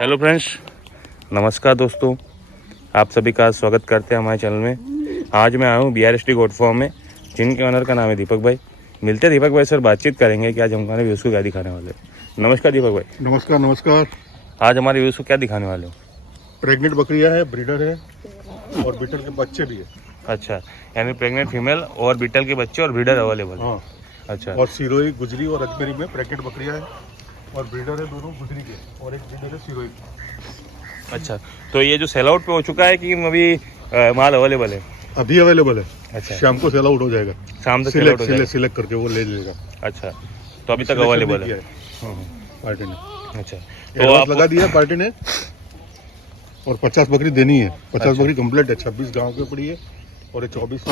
Hello friends, नमस्कार दोस्तों, आप सभी का स्वागत करते हैं हमारे चैनल में। आज मैं आया हूँ BRST गोट फार्म में, जिनके ओनर का नाम है दीपक भाई। मिलते हैं दीपक भाई सर, बातचीत करेंगे कि आज हम हमारे व्यूज़ को क्या दिखाने वाले हैं। नमस्कार दीपक भाई। नमस्कार नमस्कार। आज हमारे व्यूज़ को क्या दिखाने वाले हो? प्रेग्नेंट बकरियां है, ब्रीडर है और बीटल के बच्चे भी है। अच्छा, यानी प्रेग्नेंट फीमेल और बीटल के बच्चे और ब्रीडर अवेलेबल है। हाँ। अच्छा, और सिरोही, गुजरी और अजमेरी में प्रेग्नेंट बकरियां है और ब्रीडर है दोनों गुजरी के और एक ब्रीडर है सिरोही के। अच्छा, तो ये जो सेल आउट पे हो चुका है कि अभी माल अवेलेबल है? अभी अवेलेबल है। अच्छा, शाम को सेल आउट हो जाएगा। शाम तक सेल आउट हो जाएगा। सिलेक्ट करके वो ले लेगा। अच्छा, तो अभी तक अवेलेबल है पार्टी ने। अच्छा, तो आप लगा दिया पार्टी ने और 50 बकरी देनी है। 50 बकरी कंप्लीट है। 26 गांव के पड़ी है और ये 24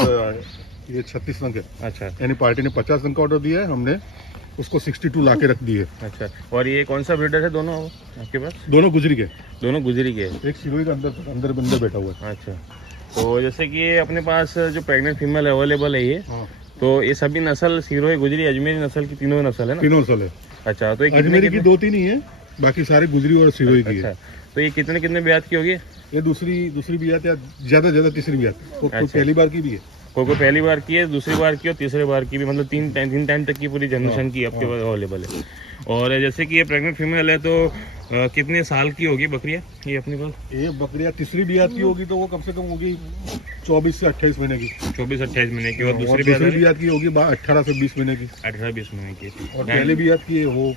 ये 36 रंग है। अच्छा, यानी पार्टी ने 50 रंग का ऑर्डर दिया है, हमने उसको 62 ला के रख दिए। अच्छा, और ये कौन सा ब्रीडर है दोनों आपके पास? दोनों गुजरी के। दोनों गुजरी के। एक सिरोही का अंदर बंदर बैठा हुआ है। अच्छा, तो जैसे कि ये अपने पास जो प्रेग्नेंट फीमेल अवेलेबल है ये, हाँ। तो ये सभी नस्ल सिरोही, गुजरी, अजमेरी नस्ल की तीनों नस्ल है ना? तीनों नस्ल है। अच्छा, तो ये अजमेरी की 2-3 ही है, बाकी सारे गुजरी और सिरोही की है। अच्छा, तो ये कितने ब्याज की होगी? ये दूसरी बियात या ज्यादा तीसरी बियात। तो अच्छा। पहली बार की भी है। कोई पहली बार की है, दूसरी बार की और तीसरी बार की भी, मतलब तीन टाइम तक की पूरी जनरेशन की आपके पास अवेलेबल है। और जैसे कि ये प्रेग्नेंट फीमेल है तो कितने साल की होगी बकरियाँ ये अपने पास? ये बकरियां तीसरी बियात की होगी तो वो कम से कम होगी 24 से 28 महीने की। 24-28 महीने की। और दूसरी बियात की होगी 18 से 20 महीने की। 18-20 महीने की। और पहली बियात की है वो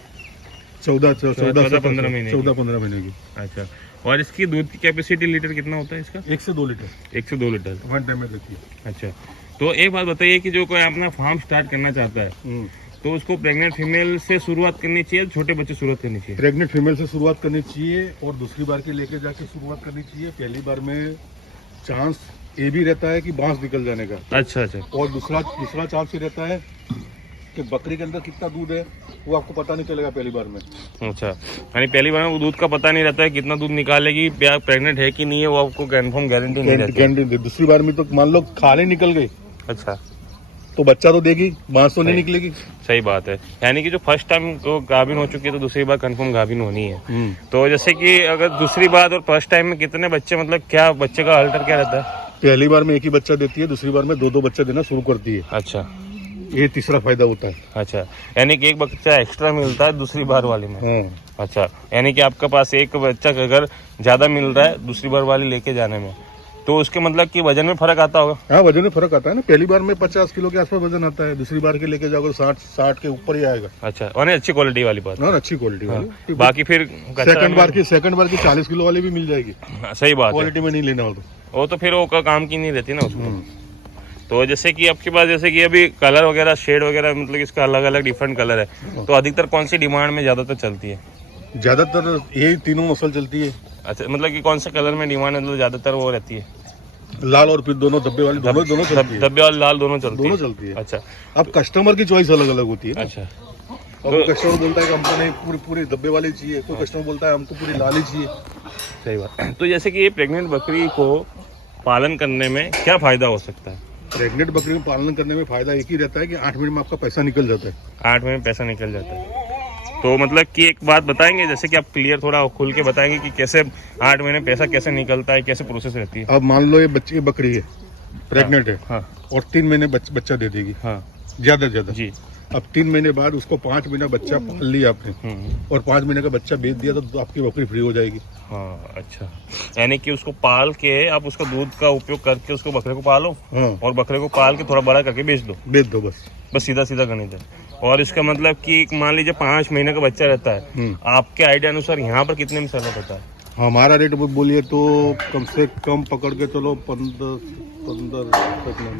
14-15 महीने की। अच्छा, और इसकी दूध की कैपेसिटी लीटर कितना होता है इसका? 1 से 2 लीटर। 1 से 2 लीटर। 1 टाइम में देती है। अच्छा, तो एक बात बताइए कि जो कोई अपना फार्म स्टार्ट करना चाहता है तो उसको प्रेग्नेंट फीमेल से शुरुआत करनी चाहिए, छोटे बच्चे शुरुआत करनी चाहिए? प्रेग्नेंट फीमेल से शुरुआत करनी चाहिए और दूसरी बार के लेके जाके शुरुआत करनी चाहिए। पहली बार में चांस ये भी रहता है कि बांस निकल जाने का। अच्छा अच्छा। और दूसरा चांस ये रहता है कि बकरी के अंदर कितना दूध है वो आपको पता नहीं चलेगा पहली बार में। अच्छा, यानी पहली बार में वो दूध का पता नहीं रहता है कितना दूध निकालेगी, प्रेग्नेंट है कि नहीं है, वो आपको कन्फर्म गारंटी नहीं रहती। दूसरी बार में तो मान लो खाने निकल गई, अच्छा, तो बच्चा तो देगी, बांस तो नहीं निकलेगी। सही बात है, यानी कि जो फर्स्ट टाइम तो गाभिन हो चुकी है तो दूसरी बार कंफर्म गाभिन होनी है। तो जैसे कि अगर दूसरी बार और फर्स्ट टाइम में कितने बच्चे, मतलब क्या बच्चे का अल्टर क्या रहता है? पहली बार में एक ही बच्चा देती है, दूसरी बार में 2-2 बच्चा देना शुरू करती है। अच्छा, ये तीसरा फायदा होता है। अच्छा, यानी कि एक बच्चा एक्स्ट्रा मिलता है दूसरी बार वाले में। अच्छा, यानी कि आपके पास एक बच्चा अगर ज्यादा मिल रहा है दूसरी बार वाली लेके जाने में, तो उसके मतलब कि वजन में फर्क आता होगा? हाँ, वजन में फर्क आता है ना। पहली बार में 50 किलो के आसपास वजन आता है, दूसरी बार के लेके जाओगे 60 के ऊपर ही आएगा। अच्छा, और अच्छी क्वालिटी वाली बात। हाँ, अच्छी क्वालिटी वाली। बाकी फिर सेकंड बार की 40 किलो वाली भी मिल जाएगी। सही बात, क्वालिटी में नहीं लेना हो तो वो तो फिर वो काम की नहीं रहती ना उसको। तो जैसे कि आपके पास जैसे कि अभी कलर वगैरह, शेड वगैरह, मतलब इसका अलग अलग डिफरेंट कलर है, तो अधिकतर कौन सी डिमांड में ज्यादातर चलती है? ज्यादातर यही तीनों नस्ल चलती है। अच्छा, मतलब कि कौन से कलर में डिमांड मतलब ज्यादातर वो रहती है? लाल और फिर दोनों धब्बे वाली, दोनों चलती है। धब्बे वाली लाल दोनों चलती है। अच्छा, अब कस्टमर की चॉइस अलग अलग होती है। अच्छा, तो कस्टमर बोलता है कि हमको नहीं पूरी धब्बे वाली चाहिए, कोई कस्टमर बोलता है हमको पूरी लाल ही चाहिए। सही बात। तो जैसे कि ये प्रेग्नेंट बकरी को पालन करने में क्या फायदा हो सकता है? प्रेग्नेंट बकरी में पालन करने में फायदा एक ही रहता है कि 8 महीने में आपका पैसा निकल जाता है। 8 महीने में पैसा निकल जाता है। तो मतलब कि एक बात बताएंगे, जैसे कि आप क्लियर थोड़ा खुल के बताएंगे कि कैसे 8 महीने पैसा कैसे निकलता है, कैसे प्रोसेस रहती है? अब मान लो ये बकरी है, प्रेग्नेंट है। हाँ, और 3 महीने बच्चा दे देगी। हाँ, ज्यादा जी। अब 3 महीने बाद उसको 5 महीना बच्चा पाल लिया आपने और 5 महीने का बच्चा बेच दिया तो आपकी बकरी फ्री हो जाएगी। हाँ, अच्छा, यानी कि उसको पाल के आप उसका दूध का उपयोग करके उसको बकरे को पालो। हाँ। और बकरे को पाल के थोड़ा बड़ा करके बेच दो बस सीधा गणित है। और इसका मतलब कि मान लीजिए 5 महीने का बच्चा रहता है, आपके आइडिया अनुसार यहाँ पर कितने में सेल होता है? हमारा रेट बोलिए तो कम से कम पकड़ के चलो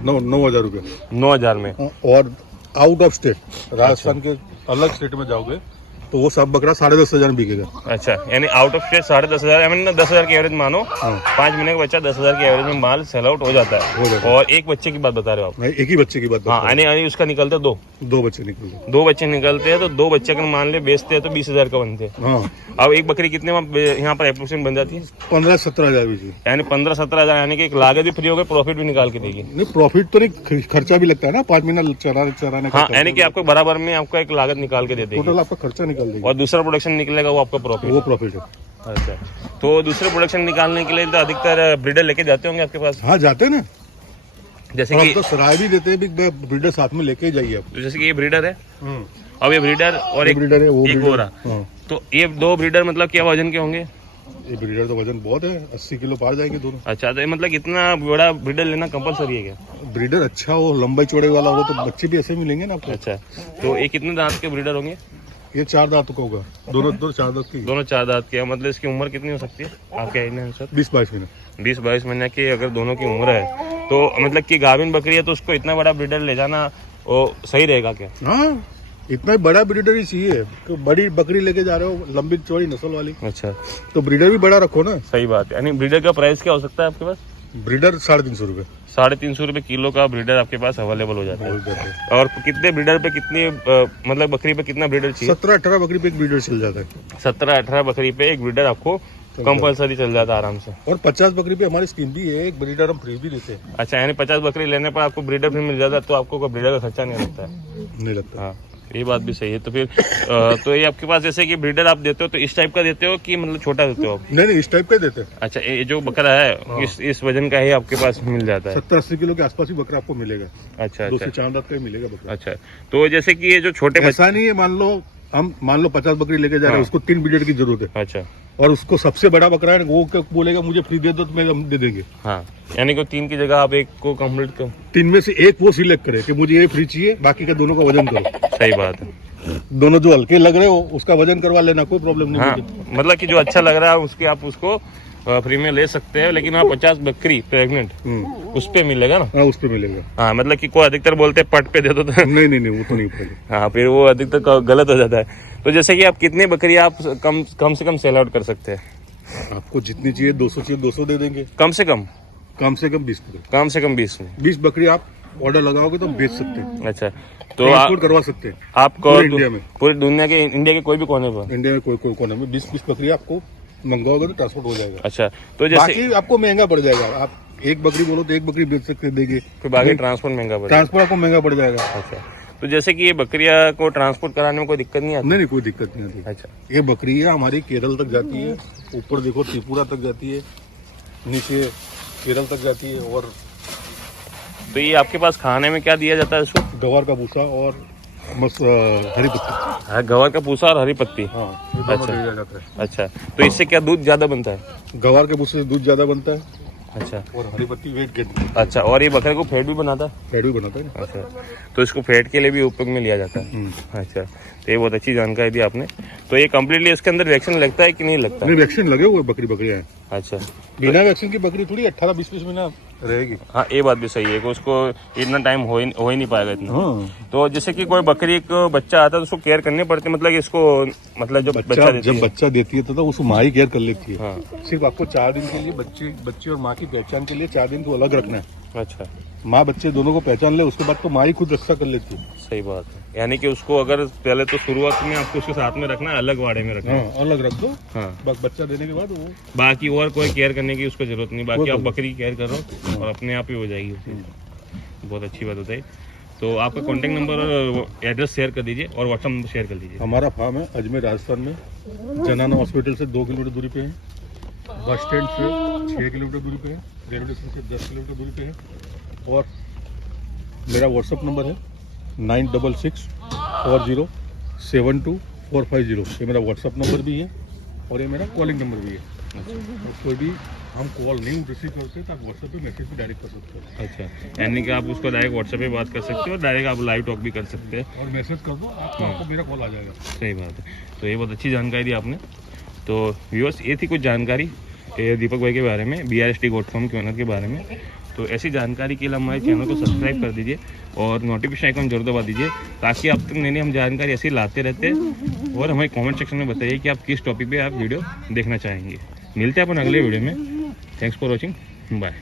9,000 रुपये। 9,000 में। और आउट ऑफ स्टेट, राजस्थान के अलग स्टेट में जाओगे तो वो सब बकरा 10,500 में बिकेगा। अच्छा, यानी आउट ऑफ स्टेट 10,500, यानी 10,000 की एवरेज मानो। 5 महीने का बच्चा 10,000 की एवरेज में माल सेल आउट हो जाता है। और एक बच्चे की बात बता रहे हो आप? एक ही बच्चे की बात। हाँ, यानी उसका निकलते दो बच्चे निकलते हैं, तो 2 बच्चे अगर मान ले बेचते हैं तो 20,000 का बनते हैं। हाँ। अब एक बकरी कितने में यहाँ पर अप्रोक्सीमेट बन जाती है? 15-17 हज़ार। यानी 15-17 हज़ार, यानी कि एक लागत भी फ्री हो गई, प्रॉफिट भी निकाल के देगी। नहीं, प्रॉफिट तो नहीं, खर्चा भी लगता है ना 5 महीना चराने का। हाँ, यानी कि आपको बराबर में आपको एक लागत निकाल के दे देगी। टोटल आपका खर्चा निकल निकाल देगी। और दूसरा प्रोडक्शन निकलेगा वो आपका प्रॉफिट, वो प्रॉफिट है। अच्छा, तो दूसरे प्रोडक्शन निकालने के लिए तो अधिकतर ब्रीडर लेके जाते होंगे आपके पास? हाँ जाते हैं ना, जैसे और कि हम तो सराय भी देते हैं भी, ब्रीडर साथ में लेके ही जाइए आप। तो जैसे कि ये ब्रीडर है, अब ये ब्रीडर और एक ब्रीडर है, वो एक breeder- और रहा। हाँ। तो ये दो ब्रीडर मतलब क्या वजन के होंगे? ये ब्रीडर तो वजन बहुत है, 80 किलो पार जाएंगे दोनों। अच्छा, तो ये मतलब इतना बड़ा ब्रीडर लेना कंपलसरी है क्या? ब्रीडर अच्छा हो, लंबाई चौड़े वाला हो, तो बच्चे भी ऐसे मिलेंगे ना आपको। अच्छा, तो ये कितने दांत के ब्रीडर होंगे? ये 4 दांत का होगा, दोनों 4 दांत की। दोनों 4 दांत के, मतलब इसकी उम्र कितनी हो सकती है आपके आइडिया अनुसार? 20-22 महीने। 20-22 महीने की अगर दोनों की उम्र है तो मतलब कि गाभिन बकरी है, तो उसको इतना बड़ा ब्रीडर ले जाना वो सही रहेगा क्या? हाँ, इतना ही बड़ा ब्रीडर ही चाहिए। तो बड़ी बकरी लेके जा रहे हो, लंबी चौड़ी नस्ल वाली, अच्छा, तो ब्रीडर भी बड़ा रखो ना। सही बात है। यानी ब्रीडर का प्राइस क्या हो सकता है आपके पास? ब्रीडर 350 रुपए। 350 रुपये किलो का ब्रीडर आपके पास अवेलेबल हो जाता है। और कितने ब्रीडर पे कितनी मतलब बकरी पे कितना ब्रीडर चाहिए? 17-18 बकरी पे एक ब्रीडर चल जाता है। 17-18 बकरी पे एक ब्रीडर आपको कंपलसरी चल जाता है आराम से। और 50 बकरी पे हमारी स्कीम भी है, एक ब्रीडर हम फ्री भी देते हैं। अच्छा, यानी 50 बकरी लेने पर आपको ब्रीडर फ्री मिल जाता है, तो आपको कोई ब्रीडर का खर्चा नहीं लगता है? नहीं लगता। हाँ, ये बात भी सही है। तो फिर तो ये आपके पास जैसे कि ब्रीडर आप देते हो तो इस टाइप का देते हो कि मतलब छोटा देते हो आप? नहीं, इस टाइप का ही देते हैं। अच्छा, ये जो बकरा है इस वजन का ही आपके पास मिल जाता है? 70-80 किलो के आसपास ही बकरा आपको मिलेगा। अच्छा 2 से अच्छा 4 दांत का ही मिलेगा बकरा। अच्छा, तो जैसे कि ये जो छोटे बच्चे, ऐसा नहीं है, मान लो 50 बकरी लेके जा रहे हैं, उसको 3 ब्रीडर की जरूरत है, अच्छा और उसको सबसे बड़ा बकरा है, वो क्या बोलेगा मुझे फ्री दे दो, तो हम दे देंगे। हाँ, यानी कि 3 की जगह आप एक को कंप्लीट करो। 3 में से एक वो सिलेक्ट करे कि मुझे ये फ्री चाहिए, बाकी का दोनों का वजन करो। सही बात है। दोनों जो हल्के लग रहे हो उसका वजन करवा लेना, कोई प्रॉब्लम नहीं हाँ, मुझे। मतलब कि जो अच्छा लग रहा है उसकी आप उसको फ्री में ले सकते हैं, लेकिन हाँ 50 बकरी प्रेग्नेंट उस पे मिलेगा ना? हाँ, उस पे मिलेगा। हाँ, मतलब कि कोई अधिकतर बोलते हैं पट पे दे दो तो नहीं, वो तो नहीं पड़ेगा। हाँ, फिर वो अधिकतर गलत हो जाता है। तो जैसे कि आप कितनी बकरी आप कम से कम सेल आउट कर सकते हैं? आपको जितनी चाहिए, 200 चाहिए 200 दे देंगे। कम से कम 20 बकरी। कम से कम 20 में 20 बकरी आप ऑर्डर लगाओगे तो हम बेच सकते हैं, अच्छा, तो ट्रांसपोर्ट करवा सकते हैं आपको पूरे इंडिया में। पूरी दुनिया के, इंडिया के कोई भी कोने पर? इंडिया में कोई कोने में 20 बकरी आपको मंगवाओगे तो ट्रांसपोर्ट हो जाएगा। अच्छा, तो जैसे बाकी आपको महंगा पड़ जाएगा। आप एक बकरी बोलो तो एक बकरी बेच सकते देंगे, फिर बाकी ट्रांसपोर्ट महंगा पड़ेगा? ट्रांसपोर्ट आपको महंगा पड़ जाएगा। अच्छा, तो जैसे कि ये बकरियां को ट्रांसपोर्ट कराने में कोई दिक्कत नहीं आती? नहीं, कोई दिक्कत नहीं आती। अच्छा, ये बकरियां हमारी केरल तक जाती है, ऊपर देखो त्रिपुरा तक जाती है, नीचे केरल तक जाती है। और तो ये आपके पास खाने में क्या दिया जाता है इसको? गवार का भूसा और हरी पत्ती। हाँ, गवार का भूसा और हरी पत्ती। हाँ, ये दोनों अच्छा। दिया जाता है। अच्छा, तो इससे क्या दूध ज्यादा बनता है? गवार के भूसे से दूध ज्यादा बनता है, अच्छा और हरी पत्ती वेट गेट अच्छा, और ये बकरे को फेट भी बनाता है? फैट भी बनाता है ना। अच्छा, तो इसको फेट के लिए भी उपयोग में लिया जाता है? अच्छा, तो ये बहुत अच्छी जानकारी दी आपने। तो ये कम्प्लीटली इसके अंदर वैक्सीन लगता है कि नहीं लगता? नहीं, वैक्सीन लगे हुए बकरियां हैं। अच्छा, बिना वैक्सीन की बकरी थोड़ी 18-20 महीना रहेगी। हाँ, ये बात भी सही है कि उसको इतना टाइम हो ही नहीं पाएगा इतना। हाँ, तो जैसे कि कोई बकरी को बच्चा आता है तो उसको केयर करनी पड़ती है, मतलब इसको मतलब जब बच्चा देती जब है? बच्चा देती है तो उसको माँ ही केयर कर लेती है। हाँ, सिर्फ आपको 4 दिन के लिए बच्चे और माँ की पहचान के लिए 4 दिन को अलग रखना है। अच्छा, माँ बच्चे दोनों को पहचान ले, उसके बाद तो माँ ही खुद रक्षा कर लेती है। सही बात है। यानी कि उसको अगर पहले तो शुरुआत में आपको उसके साथ में रखना है, अलग वाड़े में रखना है। हाँ, अलग रख दो। हाँ, बस बच्चा देने के बाद वो बाकी और कोई केयर करने की उसको जरूरत नहीं, बाकी आप बकरी केयर करो और अपने आप ही हो जाएगी उसकी। बहुत अच्छी बात बताई। तो आपका कॉन्टेक्ट नंबर और एड्रेस शेयर कर दीजिए और व्हाट्सअप नंबर शेयर कर दीजिए। हमारा फार्म है अजमेर राजस्थान में, जनाना हॉस्पिटल से 2 किलोमीटर दूरी पे है, बस स्टैंड से 6 किलोमीटर दूरी पे है, रेलवे स्टेशन से 10 किलोमीटर दूरी पे है। और मेरा व्हाट्सअप नंबर है 9640724550। ये मेरा व्हाट्सअप नंबर भी है और ये मेरा कॉलिंग नंबर भी है। और कोई भी हम कॉल नहीं रिसीव करते तो आप व्हाट्सएप पे मैसेज भी डायरेक्ट कर सकते हो। अच्छा, यानी कि आप उसको डायरेक्ट व्हाट्सएप पे बात कर सकते हो और डायरेक्ट आप लाइव टॉक भी कर सकते हैं। और मैसेज कर दो आपको मेरा कॉल आ जाएगा। सही बात है। तो ये बहुत अच्छी जानकारी दी आपने। तो व्यूअर्स, ये थी कुछ जानकारी दीपक भाई के बारे में, BRST गोट फार्म के ओनर के बारे में। तो ऐसी जानकारी के लिए हमारे चैनल को सब्सक्राइब कर दीजिए और नोटिफिकेशन आइकन जरूर दबा दीजिए, ताकि आप तक नई हम जानकारी ऐसी लाते रहते हैं। और हमें कमेंट सेक्शन में बताइए कि आप किस टॉपिक पे आप वीडियो देखना चाहेंगे। मिलते हैं अपन अगले वीडियो में। Thanks for watching, bye.